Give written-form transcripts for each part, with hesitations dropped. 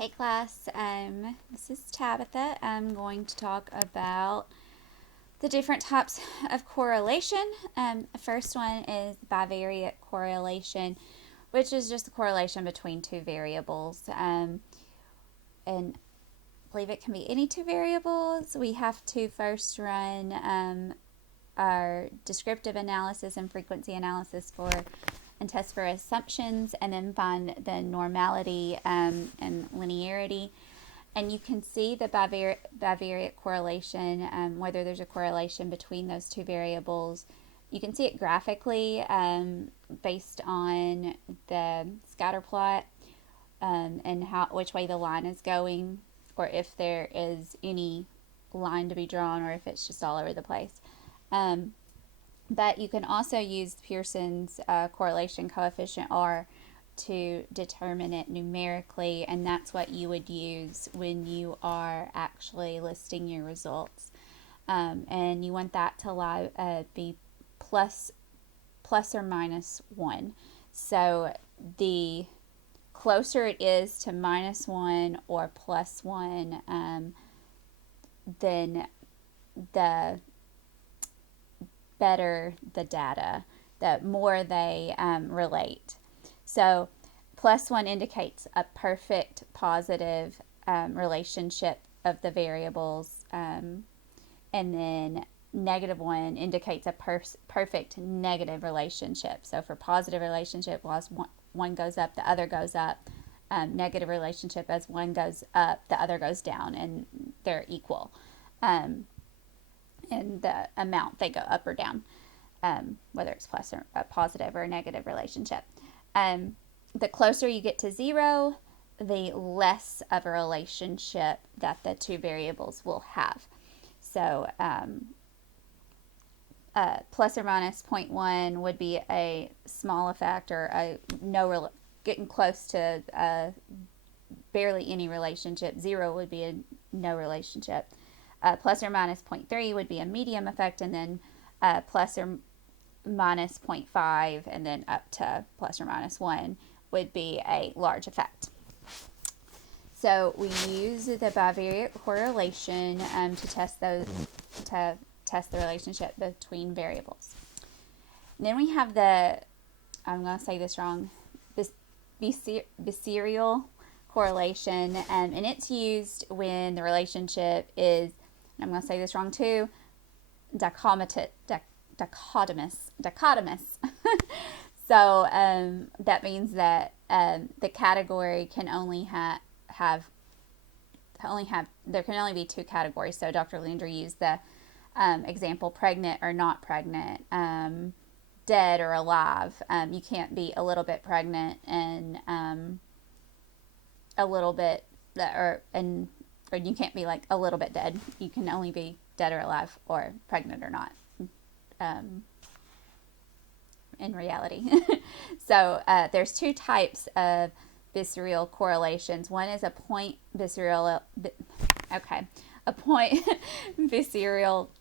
Hey class, this is Tabitha. I'm going to talk about the different types of correlation. The first one is bivariate correlation, which is just the correlation between two variables. And I believe it can be any two variables. We have to first run our descriptive analysis and frequency analysis for and test for assumptions, and then find the normality and linearity. And you can see the bivariate correlation, whether there's a correlation between those two variables. You can see it graphically based on the scatter plot and which way the line is going, or if there is any line to be drawn, or if it's just all over the place. But you can also use Pearson's correlation coefficient R to determine it numerically, and that's what you would use when you are actually listing your results. And you want that to be plus or minus 1. So the closer it is to minus 1 or plus 1, then the better the data, the more they relate. So plus 1 indicates a perfect positive relationship of the variables, and then -1 indicates a perfect negative relationship. So for positive relationship, as one goes up, the other goes up. Negative relationship, as one goes up, the other goes down, and they're equal. In the amount they go up or down, whether it's plus or a positive or a negative relationship. The closer you get to 0, the less of a relationship that the two variables will have. So plus or minus 0.1 would be a small effect, or getting close to barely any relationship. 0 would be a no relationship. Plus or minus 0.3 would be a medium effect, and then plus or minus 0.5, and then up to plus or minus 1 would be a large effect. So we use the bivariate correlation to test the relationship between variables. And then we have I'm going to say this wrong, Biserial correlation, and it's used when the relationship is, I'm going to say this wrong too, dichotomous. So that means that the category can only there can only be two categories. So Dr. Landry used the example pregnant or not pregnant, dead or alive. You can't be a little bit pregnant and a little bit, or you can't be like a little bit dead. You can only be dead or alive, or pregnant or not, in reality. So there's two types of Biserial correlations. One is a point Biserial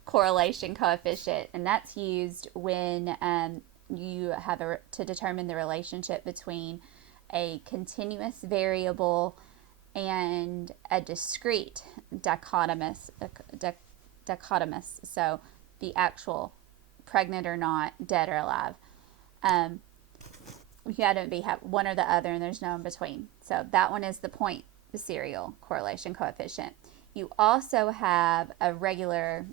correlation coefficient, and that's used when you have to determine the relationship between a continuous variable and a discrete dichotomous. So the actual pregnant or not, dead or alive. You got to have one or the other, and there's no in between. So that one is the point Biserial correlation coefficient. You also have a regular,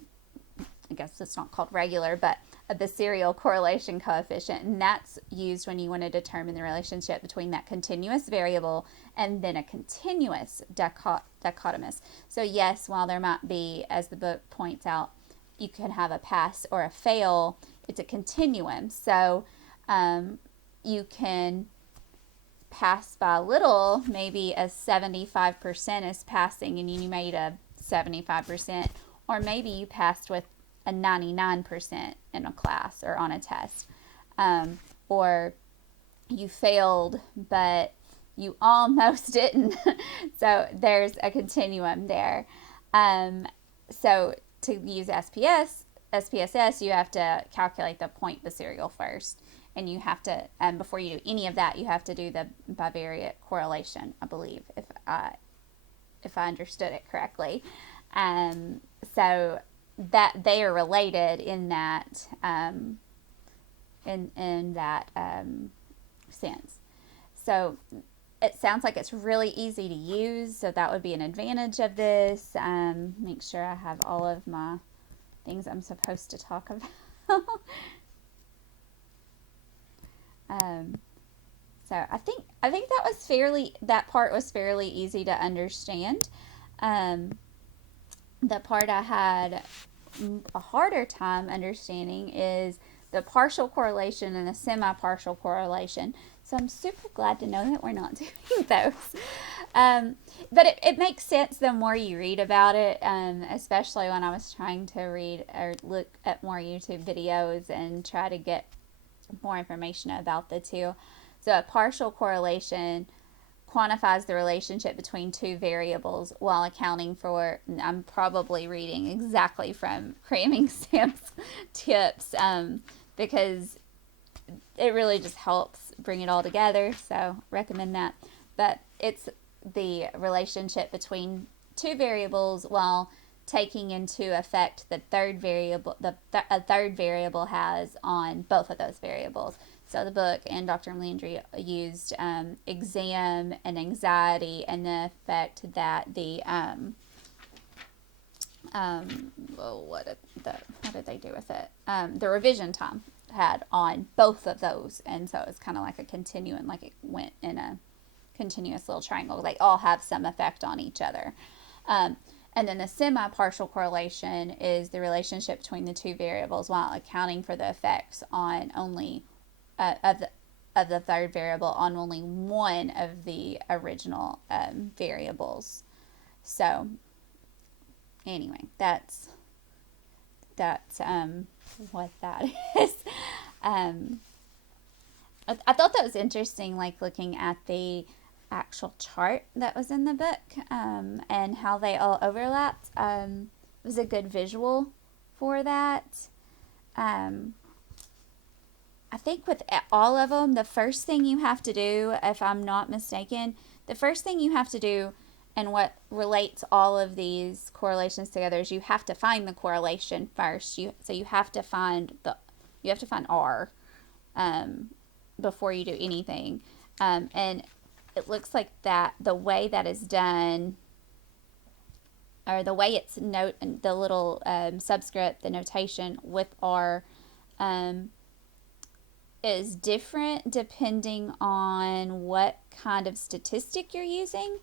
I guess it's not called regular, but a Biserial correlation coefficient, and that's used when you want to determine the relationship between that continuous variable and then a continuous dichotomous. So yes, while there might be, as the book points out, you can have a pass or a fail, it's a continuum. So you can pass by a little, maybe a 75% is passing and you made a 75%, or maybe you passed with a 99% in a class or on a test, or you failed but you almost didn't. So there's a continuum there. So to use SPSS, you have to calculate the point Biserial first, and you have to, before you do any of that, you have to do the bivariate correlation, I believe, if if I understood it correctly. So that they are related in that in that sense. So it sounds like it's really easy to use, so that would be an advantage of this. Make sure I have all of my things I'm supposed to talk about. So I think that part was fairly easy to understand. The part I had a harder time understanding is the partial correlation and the semi-partial correlation. So I'm super glad to know that we're not doing those. But it makes sense the more you read about it, especially when I was trying to read or look at more YouTube videos and try to get more information about the two. So a partial correlation quantifies the relationship between two variables while accounting for, I'm probably reading exactly from Cramming Sam's tips, because it really just helps bring it all together, so recommend that. But it's the relationship between two variables while taking into effect the third variable a third variable has on both of those variables. So the book and Dr. Landry used exam and anxiety and the effect that the what did they do with it? The revision time had on both of those, and so it's kind of like a continuum, like it went in a continuous little triangle. They all have some effect on each other. And then the semi-partial correlation is the relationship between the two variables while accounting for the effects on only of the third variable on only one of the original variables. So anyway, that's what that is. I thought that was interesting, like looking at the actual chart that was in the book, and how they all overlapped. It was a good visual for that. I think with all of them, the first thing you have to do, if I'm not mistaken, the first thing you have to do, and what relates all of these correlations together, is you have to find the correlation first. So you have to find R before you do anything. And it looks like that the way that is done, or the way it's the little subscript, the notation with R, is different depending on what kind of statistic you're using.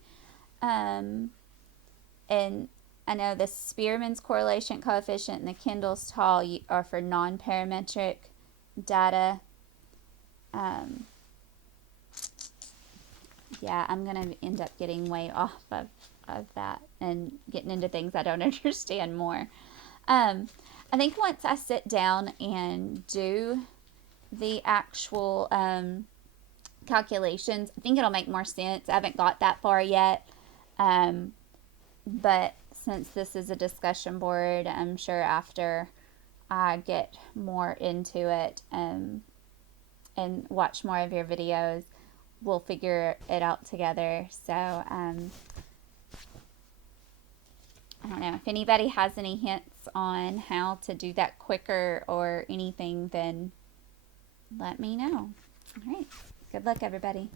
And I know the Spearman's correlation coefficient and the Kendall's tau are for non-parametric data. Yeah, I'm going to end up getting way off of that and getting into things I don't understand more. I think once I sit down and do the actual calculations, I think it'll make more sense. I haven't got that far yet. But since this is a discussion board, I'm sure after I get more into it and watch more of your videos, we'll figure it out together. So I don't know if anybody has any hints on how to do that quicker or anything, then let me know. All right. Good luck, everybody.